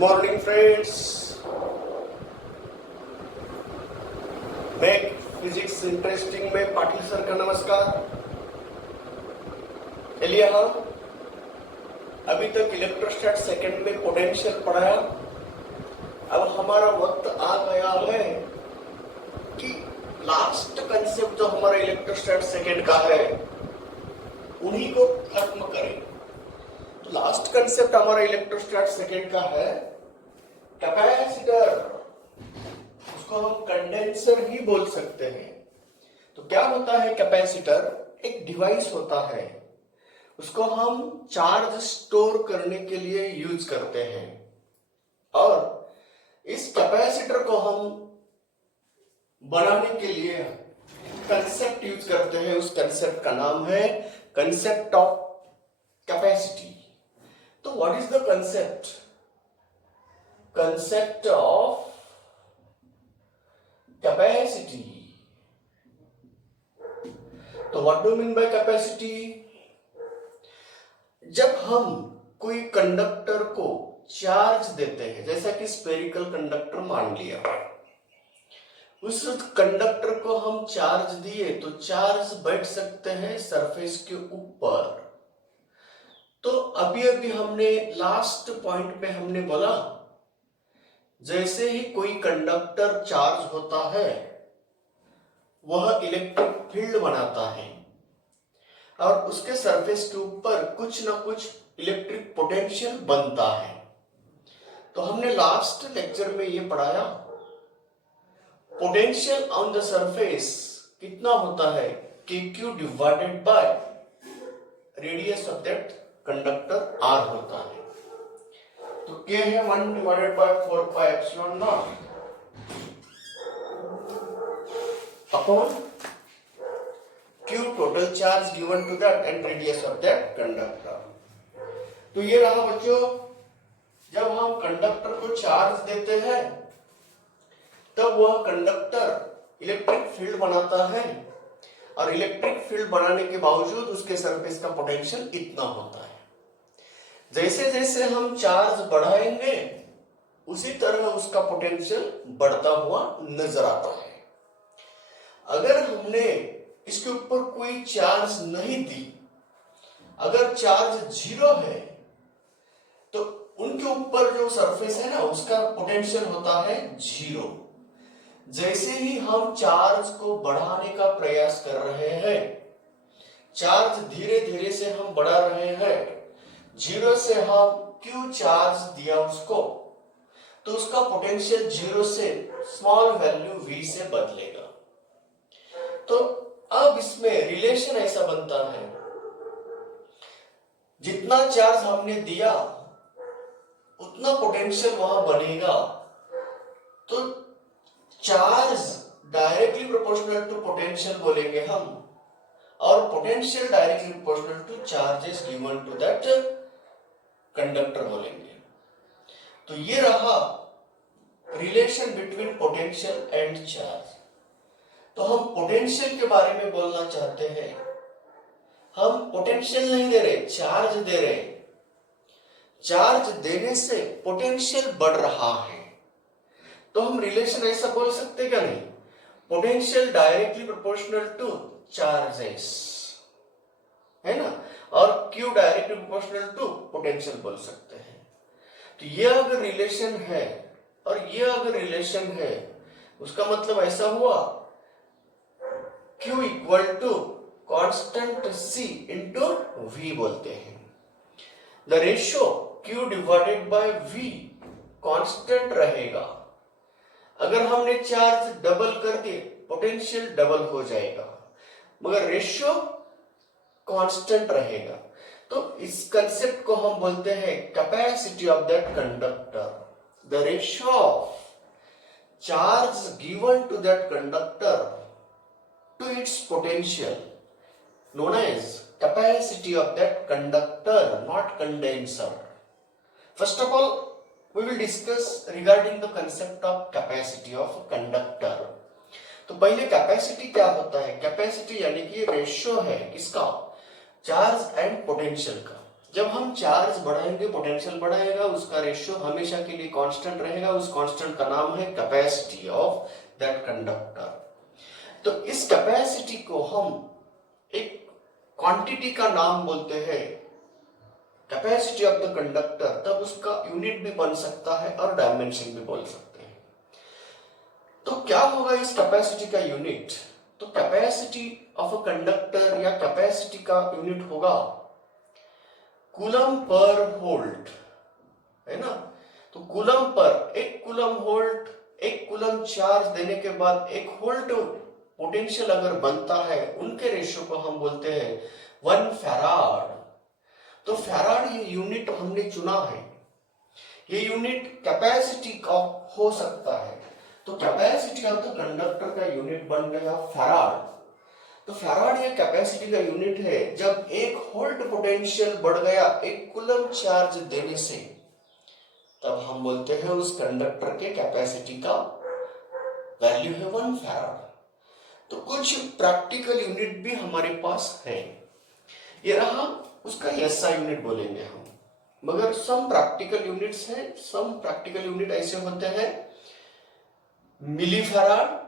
Morning friends, मैं physics interesting में Patil sir का नमस्कार। चलिए अभी तक इलेक्ट्रोस्टैट सेकंड में पोटेंशियल पढ़ाया। अब हमारा वक्त आ गया है कि लास्ट कंसेप्ट जो हमारा इलेक्ट्रोस्टैट सेकंड का है उन्हीं को खत्म करें। तो लास्ट कंसेप्ट हमारा इलेक्ट्रोस्टैट सेकंड का है कैपेसिटर। उसको हम कंडेंसर ही बोल सकते हैं। तो क्या होता है कैपेसिटर? एक डिवाइस होता है, उसको हम चार्ज स्टोर करने के लिए यूज करते हैं और इस कैपेसिटर को हम बनाने के लिए कंसेप्ट यूज करते हैं। उस कंसेप्ट का नाम है कंसेप्ट ऑफ कैपेसिटी। तो what is the concept? Concept of capacity. तो what do mean by capacity? जब हम कोई कंडक्टर को चार्ज देते हैं, जैसा कि स्फेरिकल कंडक्टर मान लिया, उस कंडक्टर को हम चार्ज दिए तो चार्ज बैठ सकते हैं सरफेस के ऊपर। तो अभी अभी हमने लास्ट पॉइंट पे हमने बोला, जैसे ही कोई कंडक्टर चार्ज होता है वह इलेक्ट्रिक फील्ड बनाता है और उसके सरफेस के ऊपर कुछ ना कुछ इलेक्ट्रिक पोटेंशियल बनता है। तो हमने लास्ट लेक्चर में ये पढ़ाया, पोटेंशियल ऑन द सरफेस कितना होता है? KQ divided by radius of that conductor R होता है। तो K है 1 divided by 4 pi epsilon not upon Q total charge given to that and radius of that conductor. तो ये रहा बच्चों, जब हम कंडक्टर को चार्ज देते हैं तब वह कंडक्टर इलेक्ट्रिक फील्ड बनाता है और इलेक्ट्रिक फील्ड बनाने के बावजूद उसके सरफेस का पोटेंशियल इतना होता है। जैसे जैसे हम चार्ज बढ़ाएंगे उसी तरह उसका पोटेंशियल बढ़ता हुआ नजर आता है। अगर हमने इसके ऊपर कोई चार्ज नहीं दी, अगर चार्ज 0 है तो उनके ऊपर जो सरफेस है ना उसका पोटेंशियल होता है 0। जैसे ही हम चार्ज को बढ़ाने का प्रयास कर रहे हैं, चार्ज धीरे धीरे से हम बढ़ा रहे हैं, 0 से हम Q चार्ज दिया उसको, तो उसका पोटेंशियल 0 से स्मॉल वैल्यू V से बदलेगा। तो अब इसमें रिलेशन ऐसा बनता है, जितना चार्ज हमने दिया उतना पोटेंशियल वहां बनेगा। तो charge directly proportional to potential बोलेंगे हम, और potential directly proportional to charges given to that conductor बोलेंगे। तो ये रहा relation between potential and charge. तो हम पोटेंशियल के बारे में बोलना चाहते हैं। हम पोटेंशियल नहीं दे रहे, चार्ज दे रहे। चार्ज देने से पोटेंशियल बढ़ रहा है, तो हम रिलेशन ऐसा बोल सकते क्या? नहीं, potential directly proportional to charges है ना, और Q directly proportional to potential बोल सकते हैं। तो ये अगर रिलेशन है और ये अगर रिलेशन है, उसका मतलब ऐसा हुआ Q equal to constant C into V बोलते हैं। The ratio Q divided by V constant रहेगा। अगर हमने चार्ज डबल कर दिए पोटेंशियल डबल हो जाएगा, मगर रेशियो कांस्टेंट रहेगा। तो इस कंसेप्ट को हम बोलते हैं capacity of that conductor. The ratio of charge given to that conductor to its potential known as capacity of that conductor, not condenser. First of all, we will discuss regarding the concept of capacity of a conductor. तो पहले capacity क्या होता है? Capacity यानी कि ratio है किसका? Charge and potential का। जब हम चार्ज बढ़ाएंगे पोटेंशियल बढ़ाएगा, उसका रेशियो हमेशा के लिए कांस्टेंट रहेगा, उस कांस्टेंट का नाम है कैपेसिटी ऑफ दैट कंडक्टर। तो इस कैपेसिटी को हम एक क्वांटिटी का नाम बोलते हैं कैपेसिटी ऑफ द कंडक्टर, तब उसका यूनिट भी बन सकता है और डायमेंशन भी बोल सकते हैं। तो क्या होगा इस कैपेसिटी का यूनिट? तो कैपेसिटी ऑफ अ कंडक्टर या कैपेसिटी का यूनिट होगा कूलम पर वोल्ट, है ना। तो कूलम पर एक कूलम वोल्ट, एक कूलम चार्ज देने के बाद एक वोल्ट पोटेंशियल अगर बनता है, उनके रेशियो को हम बोलते हैं 1 फैराड। तो फैराड ये यूनिट हमने चुना है, ये यूनिट कैपेसिटी का हो सकता है। तो कैपेसिटी ऑफ द कंडक्टर का यूनिट बन गया फैराड। तो फैराड ये कैपेसिटी का यूनिट है। जब एक वोल्ट पोटेंशियल बढ़ गया एक कूलम चार्ज देने से, तब हम बोलते हैं उस कंडक्टर के कैपेसिटी का वैल्यू है 1 फैराड। तो कुछ प्रैक्टिकल यूनिट भी हमारे पास है। ये रहा उसका एसआई यूनिट बोलेंगे हम, मगर सम प्रैक्टिकल यूनिट्स हैं। सम प्रैक्टिकल यूनिट ऐसे होते हैं मिली फैराड।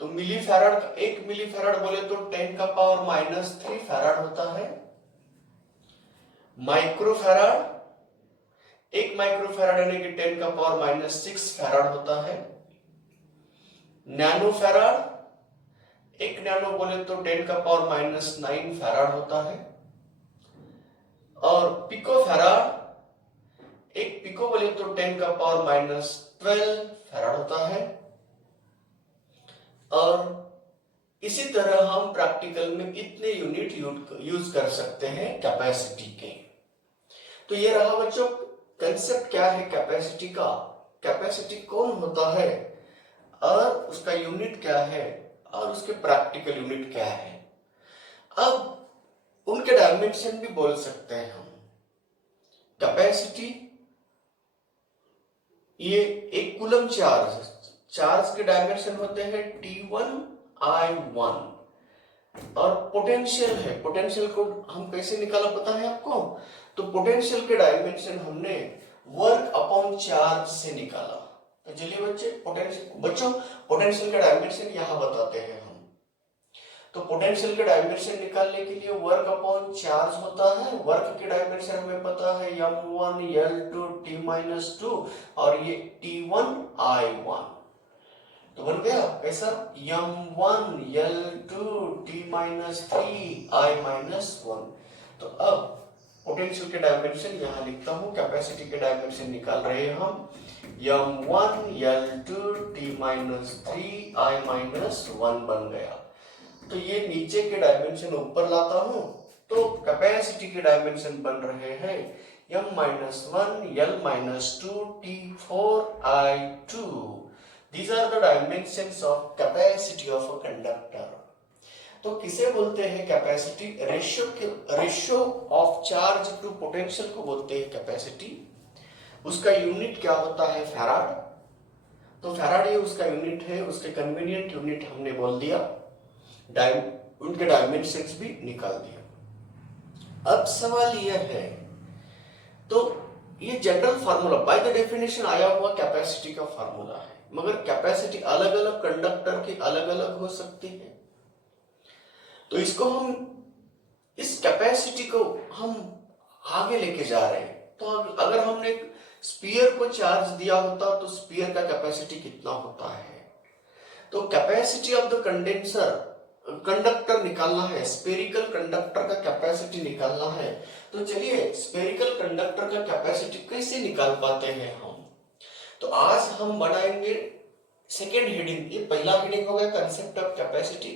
तो मिली फैराड, 1 मिली फैराड बोले तो 10⁻³ फैराड होता है। माइक्रो फैराड, 1 माइक्रो फैराड यानी कि 10⁻⁻6 फैराड होता है। नैनो फैराड, 1 नैनो बोले तो 10⁻⁹ फैराड होता है। और पिको फैराड, 1 पिको बोले तो 10⁻12 फैराड होता है। और इसी तरह हम प्रैक्टिकल में इतने यूनिट यूज कर सकते हैं कैपेसिटी के। तो ये रहा बच्चों कंसेप्ट क्या है कैपेसिटी का, कैपेसिटी कौन होता है और उसका यूनिट क्या है और उसके प्रैक्टिकल यूनिट क्या है। अब उनके डायमेंशन भी बोल सकते हैं हम। कैपेसिटी, ये एक कूलम चार्ज के डायमेंशन होते हैं T1 I1। और पोटेंशियल है, पोटेंशियल को हम कैसे निकाला पता है आपको? तो पोटेंशियल के डायमेंशन हमने वर्क अपॉन चार्ज से निकाला। तो चलिए बच्चों पोटेंशियल का डायमेंशन यहां बताते हैं हम। तो पोटेंशियल के डायमेंशन निकालने के लिए वर्क अपॉन चार्ज होता है। वर्क के डायमेंशन हमें पता है m1 L2 T-2 और ये T1 I1। तो बन गया कैसा m1 L2 T-3 I-1। तो अब पोटेंशियल के डायमेंशन यहां लिखता हूं, कैपेसिटी के डायमेंशन निकाल रहे हैं हम। m1 L2 T-3 I-1 बन गया। तो ये नीचे के डायमेंशन ऊपर लाता हूं, तो कैपेसिटी के डायमेंशन बन रहे हैं m-1 L-2 T4 I2। These are the dimensions of capacity of a conductor। तो किसे बोलते हैं capacity? Ratio of charge to potential को बोलते हैं कैपेसिटी। उसका यूनिट क्या होता है? फैराड। तो फैराड ये उसका यूनिट है, उसके कन्वीनियंट यूनिट हमने बोल दिया, उनके डायमेंशंस भी निकाल दिया। अब सवाल यह है, तो ये general formula by the definition आया हुआ कैपेसिटी का फार्मूला है, मगर कैपेसिटी अलग अलग कंडक्टर की अलग अलग हो सकती है। तो इसको हम, इस कैपेसिटी को हम आगे लेके जा रहे हैं। तो अगर हमने स्फीयर को चार्ज दिया होता तो स्फीयर का कैपेसिटी कितना होता है? तो कैपेसिटी ऑफ द कंडक्टर निकालना है, स्फेरिकल कंडक्टर का कैपेसिटी निकालना है। तो चलिए स्फेरिकल कंडक्टर का कैपेसिटी कैसे निकाल पाते हैं हम? तो आज हम बनाएंगे सेकेंड हेडिंग। ये पहला हेडिंग हो गया कंसेप्ट ऑफ कैपेसिटी।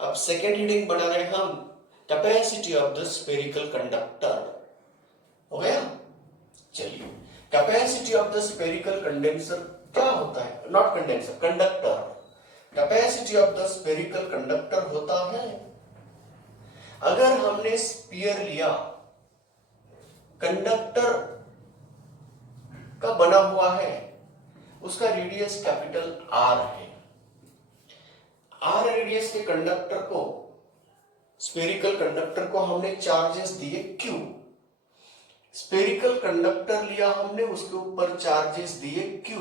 अब सेकेंड हेडिंग बना रहे हम capacity of the spherical conductor. हो गया? चलिए capacity of the spherical condenser क्या होता है? Not condenser, conductor. Capacity of the spherical conductor होता है, अगर हमने स्फीयर लिया, कंडक्टर का बना हुआ है, उसका रेडियस कैपिटल R है। R रेडियस के कंडक्टर को स्फेरिकल कंडक्टर को हमने चार्जेस दिए Q। स्फेरिकल कंडक्टर लिया हमने, उसके ऊपर चार्जेस दिए Q।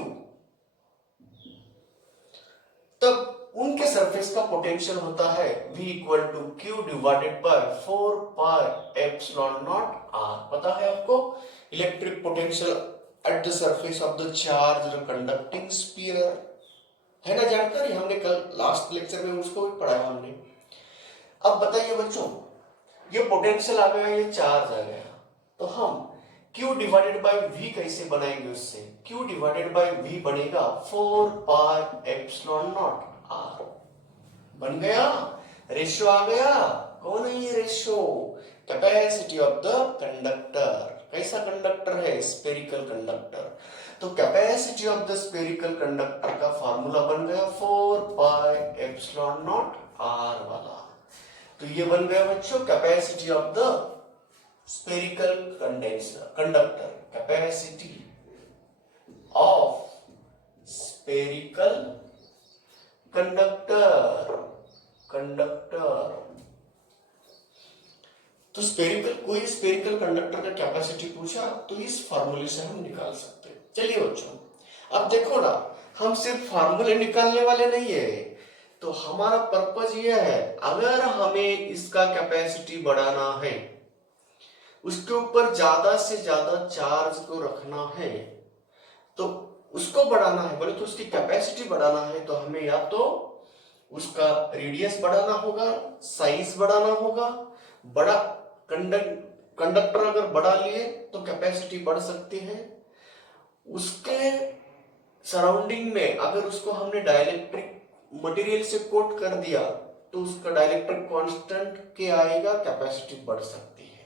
तब उनके सरफेस का पोटेंशियल होता है V equal to Q divided by 4 pi epsilon not R। पता है आपको electric potential at the surface of the charge conducting sphere, है ना जानकारी, हमने कल लास्ट लेक्चर में उसको भी पढ़ाया हमने। अब बताइए बच्चों, ये पोटेंशियल आ गया, ये चार्ज आ गया, तो हम Q डिवाइडेड बाय V कैसे बनाएंगे? उससे Q डिवाइडेड बाय V बनेगा 4 पाई एप्सिलॉन नॉट R। बन गया, रेशियो आ गया। कौन है ये ratio? Capacity of the conductor. कैसा कंडक्टर है? Spherical conductor. तो capacity of the spherical conductor का फार्मूला बन गया 4 पाई एप्सिलॉन नॉट R वाला। तो ये बन गया बच्चों capacity of the spherical conductor. Capacity of spherical conductor. तो कोई स्फेरिकल कंडक्टर का कैपेसिटी पूछा तो इस फार्मूले से हम निकाल सकते हैं। चलिए बच्चों, अब देखो ना, हम सिर्फ फार्मूले निकालने वाले नहीं है, तो हमारा पर्पस ये है, अगर हमें इसका कैपेसिटी बढ़ाना है, उसके ऊपर ज्यादा से ज्यादा चार्ज को रखना है, तो उसको बढ़ाना है, बोले तो उसकी कैपेसिटी बढ़ाना है, तो हमें या तो उसका रेडियस बढ़ाना होगा, साइज बढ़ाना होगा। बड़ा कंडक्टर अगर बढ़ा लिए तो कैपेसिटी बढ़ सकती है। उसके सराउंडिंग में अगर उसको हमने डाइलेक्ट्रिक मटेरियल से कोट कर दिया तो उसका डाइलेक्ट्रिक कांस्टेंट क्या आएगा, कैपेसिटी बढ़ सकती है।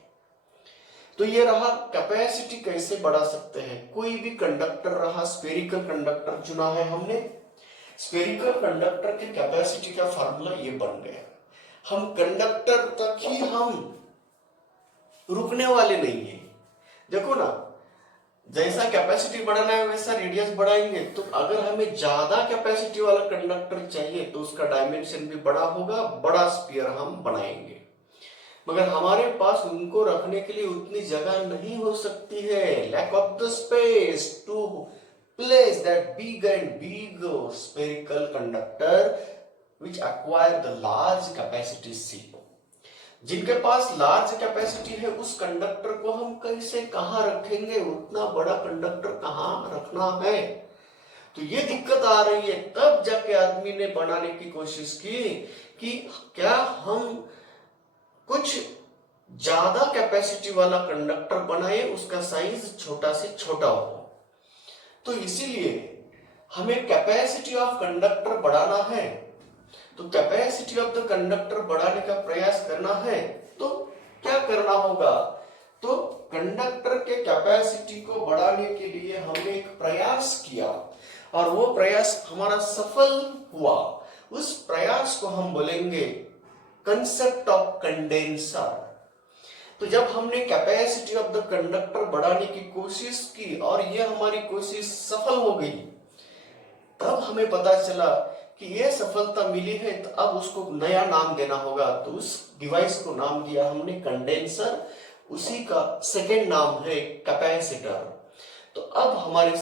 तो ये रहा कैपेसिटी कैसे बढ़ा सकते हैं। कोई भी कंडक्टर रहा, स्फेरिकल कंडक्टर चुना है हमने, स्फेरिकल कंडक्टर के कैपेसिटी का फार्मूला ये बन गया। हम कंडक्टर तक ही हम रुकने वाले नहीं है। देखो ना, जैसा कैपेसिटी बढ़ाना है वैसा रेडियस बढ़ाएंगे। तो अगर हमें ज्यादा कैपेसिटी वाला कंडक्टर चाहिए तो उसका डायमेंशन भी बड़ा होगा, बड़ा स्फीयर हम बनाएंगे, मगर हमारे पास उनको रखने के लिए उतनी जगह नहीं हो सकती है। Lack of the space to place that big spherical conductor which acquire the large capacity C। जिनके पास लार्ज कैपेसिटी है उस कंडक्टर को हम कैसे कहां रखेंगे, उतना बड़ा कंडक्टर कहां रखना है, तो ये दिक्कत आ रही है। तब जाके आदमी ने बनाने की कोशिश की कि क्या हम कुछ ज्यादा कैपेसिटी वाला कंडक्टर बनाए, उसका साइज छोटा से छोटा हो। तो इसीलिए हमें कैपेसिटी ऑफ कंडक्टर बढ़ाना है, तो कैपेसिटी ऑफ द कंडक्टर बढ़ाने का प्रयास करना है, तो क्या करना होगा, तो कंडक्टर के कैपेसिटी को बढ़ाने के लिए हमने एक प्रयास किया और वो प्रयास हमारा सफल हुआ। उस प्रयास को हम बोलेंगे कंसेप्ट ऑफ कंडेंसर। तो जब हमने कैपेसिटी ऑफ द कंडक्टर बढ़ाने की कोशिश की और ये हमारी कोशिश सफल हो गई, तब हमें पता चला कि ये सफलता मिली है, तो अब उसको नया नाम देना होगा। तो उस डिवाइस को नाम दिया हमने कंडेंसर, उसी का सेकेंड नाम है कैपेसिटर। तो अब हमारे